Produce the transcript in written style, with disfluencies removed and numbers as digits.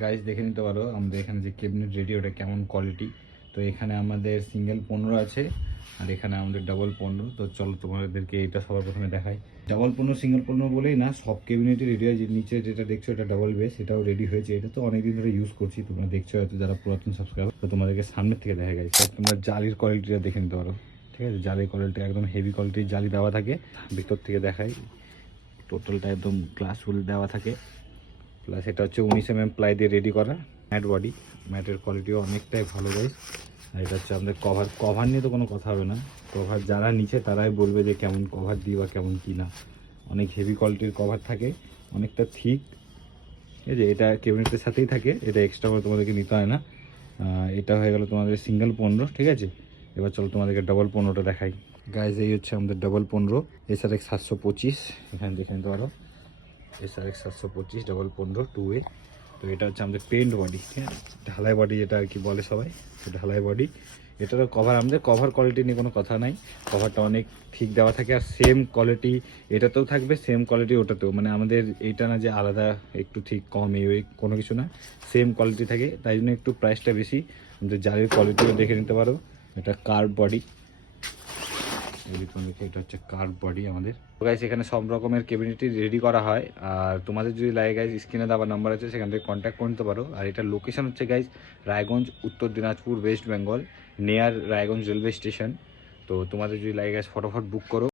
Guys দেখে নিতে পারো আমাদের এখানে যে ক্যাবিনেট রেডি ওটা কেমন কোয়ালিটি। তো এখানে আমাদের সিঙ্গেল 15 আছে আর এখানে আমাদের ডাবল 15। তো চলো তোমাদেরকে এটা সবার প্রথমে দেখাই। ডাবল 15 সিঙ্গেল 15 বলেই না, সব ক্যাবিনেটই রেডি হয়েছে। নিচে যেটা দেখছো এটা ডাবল বেস, এটাও রেডি হয়েছে। এটা তো অনেকদিন ধরে ইউজ করছি, তোমরা দেখছো হয়তো যারা পুরাতন সাবস্ক্রাইবার। তো তোমাদেরকে সামনের থেকে দেখা গেছে, তোমরা জালির কোয়ালিটিটা দেখে নিতে পারো। ঠিক আছে, জালির কোয়ালিটি একদম হেভি কোয়ালিটির জালি দেওয়া থাকে। ভিতর থেকে দেখাই, টোটালটা একদম গ্লাসফুল দেওয়া থাকে। প্লাস এটা হচ্ছে 19 mm প্লাই দিয়ে রেডি করা ম্যাট বডি। ম্যাটের কোয়ালিটিও অনেকটাই ভালো গাইস। আর এটা হচ্ছে আমাদের কভার নিয়ে তো কোনো কথা হবে না। কভার যারা নিচে তারাই বলবে যে কেমন কভার দিই বা কেমন কি না। অনেক হেভি কোয়ালিটির কভার থাকে, অনেকটা থিক। ঠিক আছে, এটা ক্যাবিনেটের সাথেই থাকে, এটা এক্সট্রা করে তোমাদেরকে নিতে হয় না। এটা হয়ে গেল তোমাদের সিঙ্গেল 15। ঠিক আছে, এবার চলো তোমাদেরকে ডাবল 15টা দেখাই। গাইজ এই হচ্ছে আমাদের ডাবল 15 SRX 725। এখানে দেখে নিতে পারো, SRX 725 ডাবল 15 2 তো এটা হচ্ছে আমাদের পেন্ট বডি। ঠিক আছে, ঢালাই বডি যেটা আর কি বলে সবাই, তো ঢালাই বডি। এটারও কভার, আমাদের কভার কোয়ালিটি নিয়ে কোনো কথা নাই। কভারটা অনেক ঠিক দেওয়া থাকে আর সেম কোয়ালিটি এটাতেও থাকবে, সেম কোয়ালিটি ওটাতেও। মানে আমাদের এইটা না যে আলাদা একটু ঠিক কম এই কোনো কিছু না, সেম কোয়ালিটি থাকে। তাই জন্য একটু প্রাইসটা বেশি। আমাদের জারির কোয়ালিটিও দেখে নিতে পারো। এটা কার্ভ বডি, এটা হচ্ছে কার্ভ বডি আমাদের। গাইস এখানে সব রকমের ক্যাবিনেটই রেডি করা হয়। আর তোমাদের যদি লাগে গাইস, স্ক্রিনে দেওয়া নাম্বার আছে, সেখান থেকে কন্ট্যাক্ট করে নিতে পারো। আর এটার লোকেশন হচ্ছে গাইস রায়গঞ্জ, উত্তর Dinajpur, West Bengal, near Raiganj railway station. তো তোমাদের যদি লাগে গাইস ফটোফট বুক করো।